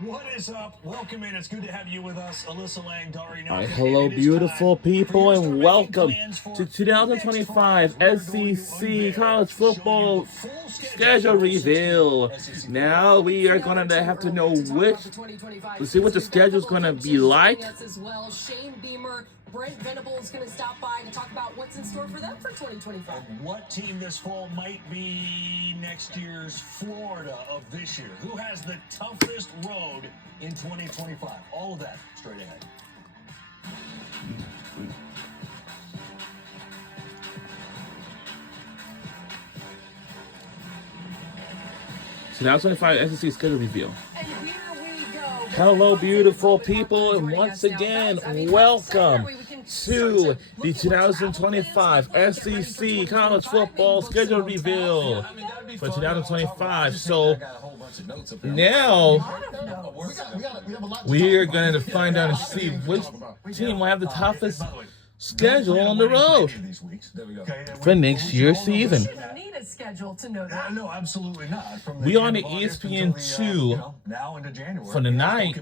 What is up? Welcome in. It's good to have you with us, Alyssa Lang, Dari. All right, hello, beautiful people, and welcome to 2025 SEC College Football Schedule Reveal. Now we are going to have to know let's see what the schedule is going to be like. Shane Beamer, Brent Venable is going to stop by to talk about what's in store for them for 2025. And what team this fall might be next year's Florida of this year? Who has the toughest road in 2025? All of that straight ahead. So now 25 SEC Schedule Reveal. And here we go. Hello, beautiful people, and once again, welcome to the 2025 SEC College Football Schedule Reveal for 2025. So now we are going to find out and see which team will have the toughest schedule on the road for next year's season. Need a schedule to know that. No, absolutely not. We on the ESPN2 now into January for the night.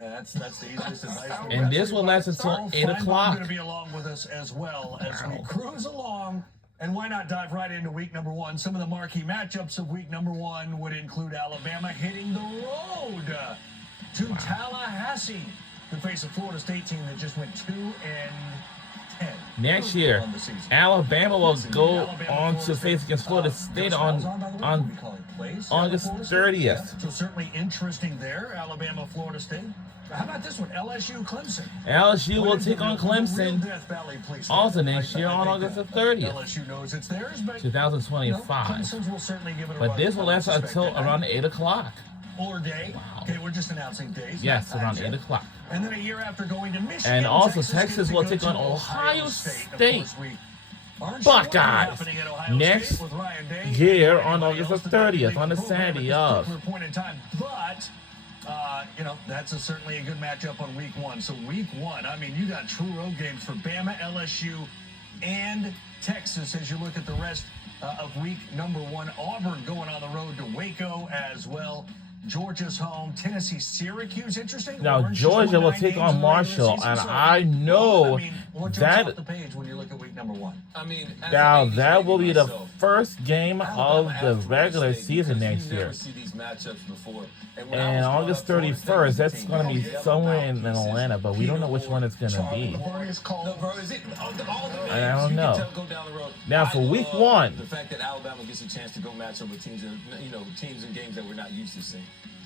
That's the easiest advice. And this will last until 8 o'clock. Going to be along with us as well as we cruise along. And why not dive right into week number one? Some of the marquee matchups of week number one would include Alabama hitting the road to Tallahassee to face a Florida State team that just went 2-10. Next year, Alabama will go on to face against Florida State on August 30th. So certainly interesting there, Alabama, Florida State. How about this one, LSU, Clemson? LSU will take on Clemson also next year on August 30th, LSU knows it's theirs, but 2025. Clemson will certainly give it a But run. this will last until around 8 o'clock. Or day. Wow. Okay, we're just announcing days. Yes, around 8 o'clock. And then a year after going to Michigan, And also Texas will take on Ohio State Buckeyes next year on August 30th on the Saturday of. But that's certainly a good matchup on week one. So week one, I mean, you got true road games for Bama, LSU, and Texas as you look at the rest of week number one. Auburn going on the road to Waco as well. Georgia's home. Tennessee, Syracuse, interesting. Now Georgia will take on Marshall, and I know that. The page when you look at week number one. Now that will be the first game of the regular season next year. And August 31st, that's going to be somewhere in Atlanta, but we don't know which one it's going to be. I don't know. Now for week one, the fact that Alabama gets a chance to go match up with teams and games that we're not used to seeing.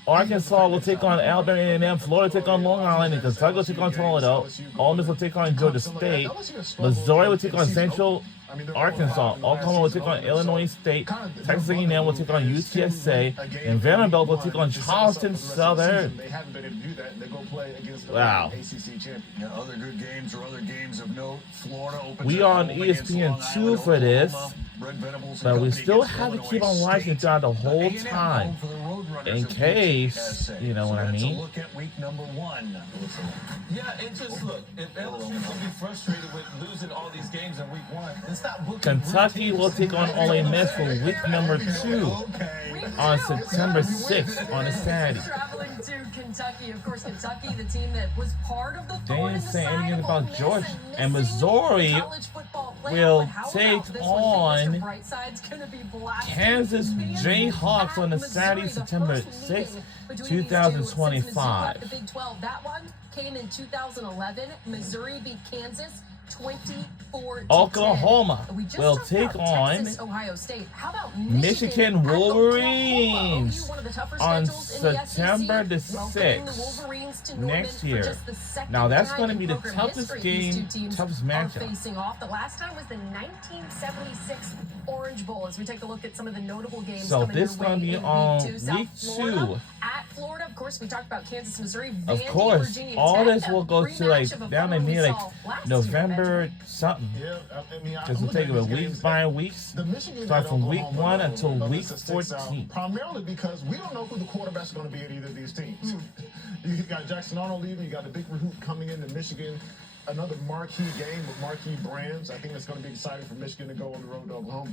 Arkansas will take on Alabama A&M, Florida will take on Long Island, and Kentucky will take on Toledo. Ole Miss will take on Georgia State. Missouri will take on Central Arkansas. Oklahoma will take on Illinois State. Texas A&M will take on UTSA, and Vanderbilt will take on Charleston Southern. Wow. Other good games or other games of note. Florida opens. We are on ESPN2 for this, but we still have to keep on watching throughout the whole time, in case, you know what I mean. Look at week number one. Yeah, and just look, if LSU can be frustrated with losing all these games in week one, then stop booking. Kentucky will take on Ole Miss for week number 2 on September 6th on a Saturday. Traveling to Kentucky, of course, Kentucky, the team that was part of the They didn't say anything about Georgia. And Missouri will take on Kansas Jayhawks on the Saturday, September 6th, 2025. The Big 12, that one came in 2011. Missouri beat Kansas 24-10. Oklahoma will take on Texas, Ohio State. How about Michigan Wolverines on September the 6th next year. Now that's going to be the toughest game, toughest matchup. Facing off. The last time was the 1976 Orange Bowl. As we take a look at some of the notable games. So this is going to be on week 2. At Florida, of course, we talked about Kansas, Missouri, Of Vandy, course, Virginia all Tech, this will go to like down in near like November something. Because we'll take it week by weeks. Start from week 1 until week 14. Primarily because we don't know who the quarterback's going to be at either of these teams. You got Jackson Arnold leaving. You got the big recruit coming into Michigan. Another marquee game with marquee brands. I think it's going to be exciting for Michigan to go on the road to Oklahoma.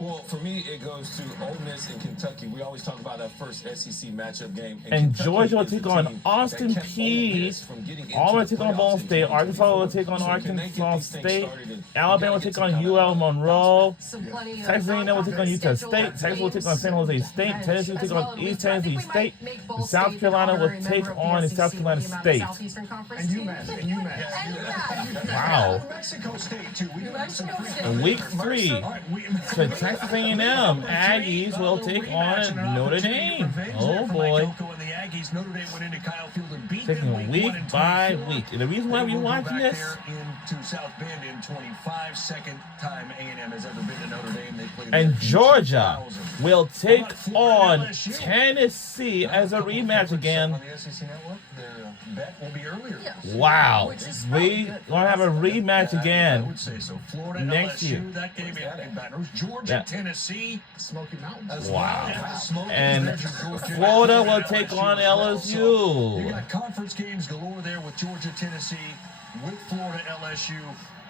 Well, for me, it goes to Ole Miss and Kentucky. We always talk about that first SEC matchup game. And Kentucky Georgia will is the take on team Austin that kept Ole P. Miss from getting into Auburn will the take on playoffs Ball in State. Arkansas will 2024. take on So can they get Arkansas these things State. started? Alabama will take on UL Monroe. Some plenty of Texas A&M will take on Utah non-conference State. Texas will take on games. San Jose State. Tennessee will take on East Tennessee State. And South Carolina will take on South Carolina State. And UMass. And UMass. Wow. New Mexico State too. We do have some Mexico free- State. In week 3, All right, so Texas A&M Aggies will take on Notre Dame. Oh boy. The Aggies, Notre Dame went into Kyle Field and beat Taking them week 1 and by 24. week. And the reason why They we're will go watching back this, there into South Bend in 25. Second time A&M has ever been to Notre Dame. They played and there in Georgia 2000. will take How about Florida, on LSU? Tennessee as a rematch again. On the SEC Network, their bet will be earlier. Yeah. Wow. Which is probably We good. gonna have a rematch I again. would say so. Florida, Next LSU, year. that game in Baton Rouge. Georgia, Yeah. Tennessee. Smoky Mountains. Wow. Yeah, the Smokies, And there's your Georgia. Florida will take on as well. So you LSU. got conference games galore there with Georgia, Tennessee, with Florida, LSU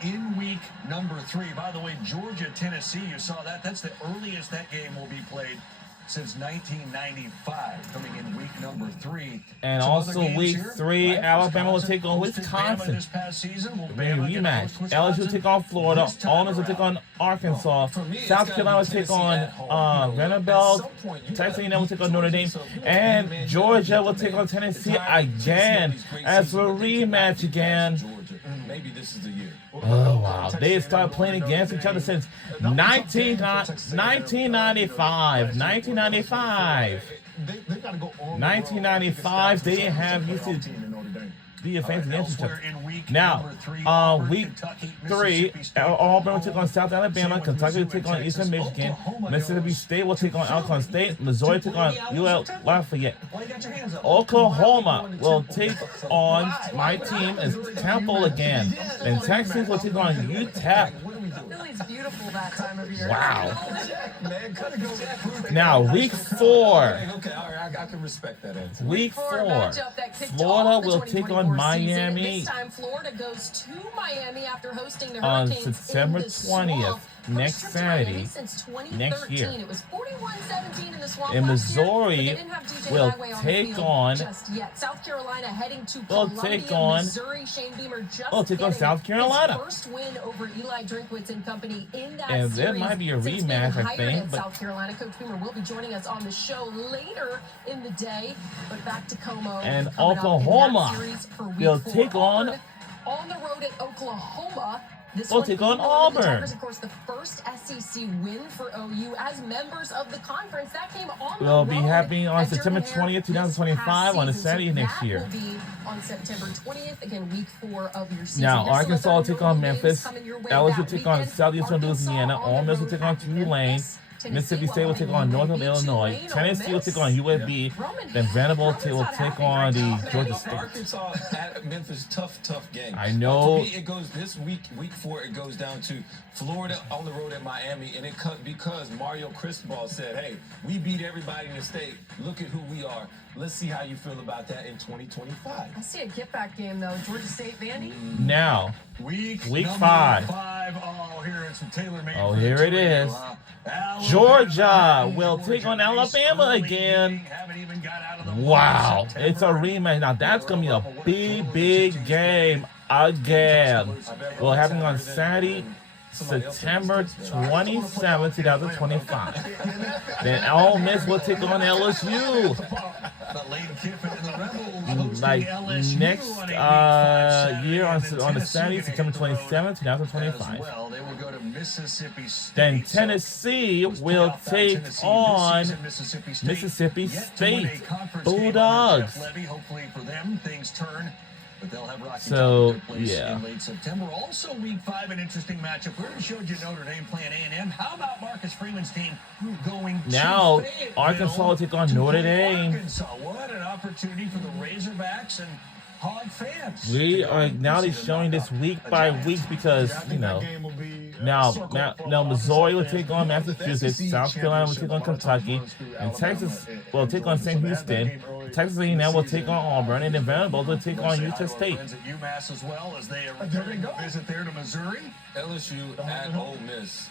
in week number 3. By the way, Georgia, Tennessee, you saw that. That's the earliest that game will be played since 1995, coming in week number 3. And Some also other games week here, 3, right? Alabama will take on hosted Wisconsin. Bama this past season. Will Maybe Bama get to rematch. host LSU will Wisconsin take on Florida. this time Ole Miss will take around? on Arkansas. For me, it's South gotta Carolina will be take Tennessee on at home. Vanderbilt. At some point, you Texas gotta A&M will beat take on Notre Georgia. Dame. So if you're And a man, Georgia will man, take on Tennessee it's hard to chase all again these great as seasons, a but they cannot rematch get again. past Georgia. Maybe this is the year. Oh, wow. They have started playing against each other since 1995. 1995. They got to go on. 1995, they have used to be a fancy against each other. Now, week 3, Auburn will take on South Alabama. Kentucky will take on Eastern Michigan. Mississippi State will take on Alcorn State. Missouri will take on UL Lafayette. Oklahoma will take on my team as Temple again. And Texas will take on UTEP. Philly's beautiful that time of year. Wow. Man, cut it, go. Now, week 4. Okay, all right, I can respect that answer. Week For a 4. matchup that kicked Florida off the will take on 2024 Miami season. This time, Florida goes to Miami after hosting the on Hurricanes September in the Swamp. 20th, next First trip to Miami Saturday, since 2013. next year. It was 41-17 in the Swamp And last year, but Missouri they didn't have DJ will Highway on the take field on- just yet. South Carolina heading to will Columbia, take on- Missouri. Shane Beamer just will take on getting South Carolina. his first win over Eli Drinkwitz and company in that And there series. might be a Since being rematch, I hired think, at but- South Carolina. Coach Beamer will be joining us on the show later in the day. But back to Como. And coming up in that Oklahoma series for week will 4. take on- On the road at Oklahoma. This They'll one take on being the Auburn. Tigers, of course, the first SEC win for OU as members of the conference. That came on the Will be road happening on at September Durham 20th, this 2025 on a past Saturday season. So next year. That will be on September 20th, again, week 4 of your season. Now, There's some Arkansas will other take on notable games Memphis. coming your way LSU will that take on weekend. Southeastern Arkansas Louisiana. on Ole the Miss will road take on at Tulane. Memphis. Mississippi State will take on Northern Illinois. Tennessee will take on UAB. Then Vanderbilt will take on the Georgia State. Arkansas at Memphis, tough game. I know. For me, it goes this week 4. It goes down to Florida on the road at Miami, and it cut because Mario Cristobal said, "Hey, we beat everybody in the state. Look at who we are. Let's see how you feel about that in 2025." I see a get-back game, though. Georgia State, Vandy. Now, Week Week number 5. Oh, here it's some tailor-made. Oh, for the here it tornado, is. huh? Alabama Georgia will Georgia take on Ace Alabama early again. meeting, haven't even got out of the Wow, month of it's a September. rematch. Now that's gonna be a big game again. Will happen on Saturday, September 27, 2025. Then Ole Miss will take on LSU. But Lane Kiffin and the Rebels hosting Like LSU next on a Week 5 year on Saturday, and then the Tennessee Saturday, gonna September hit the road 27, as 2025. well. They will go to Mississippi State. Then So, Tennessee those will playoff take Tennessee this on season, Mississippi State. Mississippi Yet to win a State conference game under Bulldogs. Jeff Levy. Hopefully for them, things turn. But they'll have Rocky So, Top at their place yeah. in late September. Also, Week 5, an interesting matchup. We already showed you Notre Dame playing A&M. How about Marcus Freeman's team going Now, to Fayetteville Arkansas will take on to Notre play Dame. Arkansas. What an opportunity for the Razorbacks and Hog fans. We to go are and now see they're the showing this knockout. week A by giant. week because you know. Now, Missouri will take on Massachusetts. South Carolina will take on Kentucky, and Texas will take on St. Houston. Texas A&M will take on Auburn, and then Vanderbilt will take on Utah State. Friends at UMass as well as they are returning a visit there to Missouri. LSU at Ole Miss.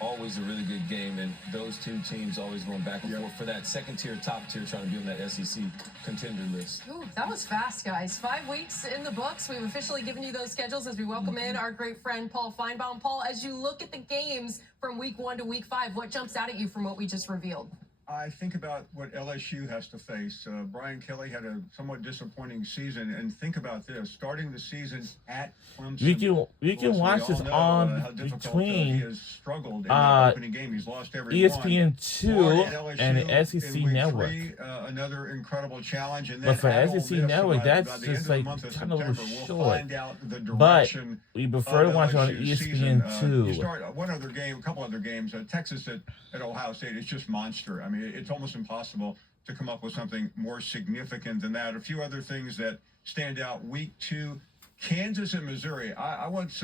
always a really good game, and those two teams always going back and forth for that second tier, top tier, trying to be on that SEC contender list. Ooh, that was fast, guys. 5 weeks in the books. We've officially given you those schedules as we welcome in our great friend Paul Feinbaum. Paul, as you look at the games from week 1 to week 5, what jumps out at you from what we just revealed? I think about what LSU has to face. Brian Kelly had a somewhat disappointing season, and think about this: starting the season at Clemson. We can watch this on how difficult, between he has struggled in the opening game. He's lost every ESPN2 one. and the LSU SEC in week Network. 3, another incredible challenge. And But for then add all SEC this, Network, by that's the end just of the like month of kind of September, short. we'll find out the But direction we prefer to watch it on LSU season. ESPN2. You start a couple other games. Texas at Ohio State is just monster. I mean, it's almost impossible to come up with something more significant than that. A few other things that stand out. Week 2, Kansas and Missouri. I once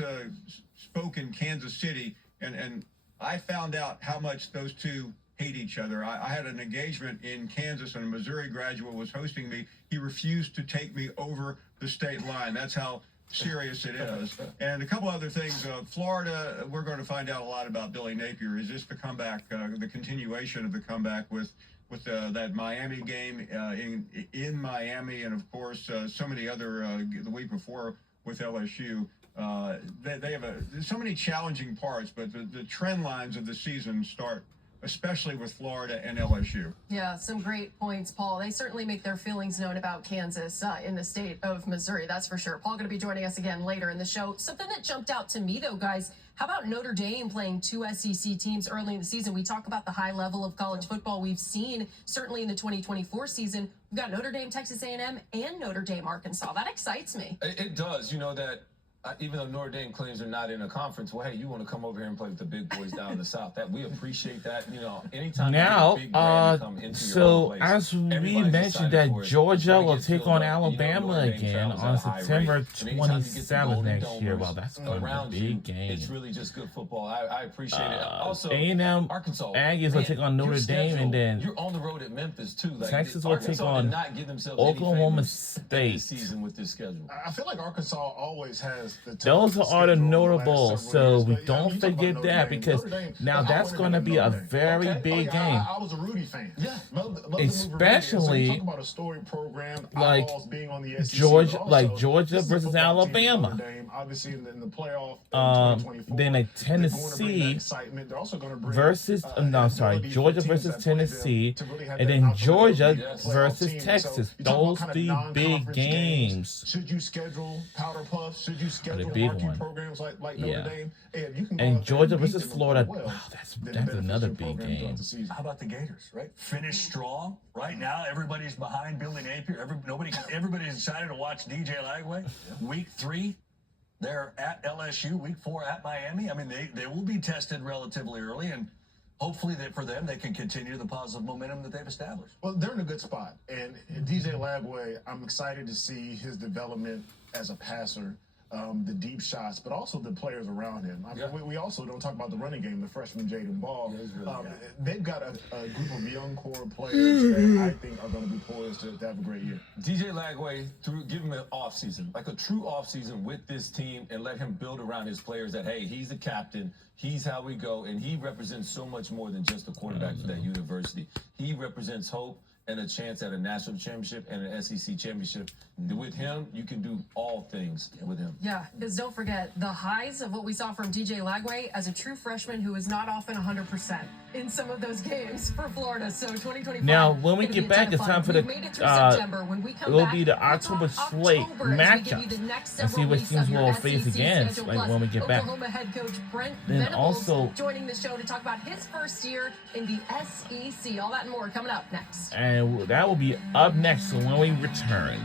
spoke in Kansas City, and I found out how much those two hate each other. I had an engagement in Kansas, and a Missouri graduate was hosting me. He refused to take me over the state line. That's how serious it is. And a couple other things. Florida, we're going to find out a lot about Billy Napier. Is this the comeback, the continuation of the comeback with that Miami game in Miami, and of course so many other the week before with LSU. They have so many challenging parts, but the trend lines of the season start especially with Florida and LSU. Yeah, some great points, Paul. They certainly make their feelings known about Kansas in the state of Missouri, that's for sure. Paul going to be joining us again later in the show. Something that jumped out to me, though, guys, how about Notre Dame playing 2 SEC teams early in the season? We talk about the high level of college football we've seen, certainly in the 2024 season. We've got Notre Dame, Texas A&M, and Notre Dame, Arkansas. That excites me. It does. You know that even though Notre Dame claims they're not in a conference, well, hey, you want to come over here and play with the big boys down in the South. That we appreciate that. You know, anytime Now, you get a big brand to come into your so own place, as we everybody's mentioned excited that for it. Georgia Bring will it take filled on up. You know, Alabama Notre Dame again travels at on a high September rate. And anytime you get the 27th Golden next year. Domers Well, that's going to around be a you, big game. It's really just good football. I appreciate it. Also, A&M Arkansas, Aggies will take on your Notre Dame, schedule, and then you're on the road at Memphis too. Like, Texas will take Arkansas on did not give themselves Oklahoma any State. this season with this schedule. I feel like Arkansas always has the Those toughest are the schedule in the last notable, several so years. we But, don't you talk about forget Notre that Dame. because Notre Dame, now I that's went going to into be a Notre Dame. very Okay. big I game. was a Rudy fan. Yeah. Love the move of Rudy. Especially, So you talk about a storied program, like, eyeballs being on the SEC, Georgia- but also, like Georgia this is a versus football team in Alabama. Notre Dame, obviously in the playoff in 2024. Then like They're going to bring that Tennessee excitement. They're also going to bring versus an ability for Georgia teams versus that play them Tennessee, to really have and that then confidence Georgia of being a playoff versus team. So Texas. you talk about Those kind of three big non-conference games. Should you schedule powder puffs? Should you schedule big marquee one. programs like Yeah. Notre Dame? And you can go And out there Georgia beat versus them and Florida. play well, Wow, that's then it that's benefits another your big program game. throughout the season. How about the Gators, right? Finish strong. Right now, everybody's behind Billy Napier. Everybody's excited to watch DJ Lagway. Week 3, they're at LSU. Week 4 at Miami. I mean, they will be tested relatively early, and hopefully that for them they can continue the positive momentum that they've established. Well, they're in a good spot. And DJ Lagway, I'm excited to see his development as a passer, the deep shots, but also the players around him. I mean, we also don't talk about the running game, the freshman Jaden Ball. They've got a group of young core players that I think are going to be poised to have a great year. DJ Lagway, give him an offseason, like a true offseason with this team, and let him build around his players that, hey, he's the captain, he's how we go, and he represents so much more than just a quarterback for that university. He represents hope and a chance at a national championship and an SEC championship. With him, you can do all things with him. Yeah, because don't forget the highs of what we saw from DJ Lagway as a true freshman who is not often 100% in some of those games for Florida. So 2025. Now, when we gonna be get a ton back, of it's fun. time for We've the made it through September. When we come it will back, be the we'll talk October slate October as we give you matchups the next and see several which weeks teams of your will face SEC against schedule, like plus when we get back. Oklahoma head coach Brent Then Venables also- joining the show to talk about his first year in the SEC. All that and more coming up next. And that will be up next. So when we return.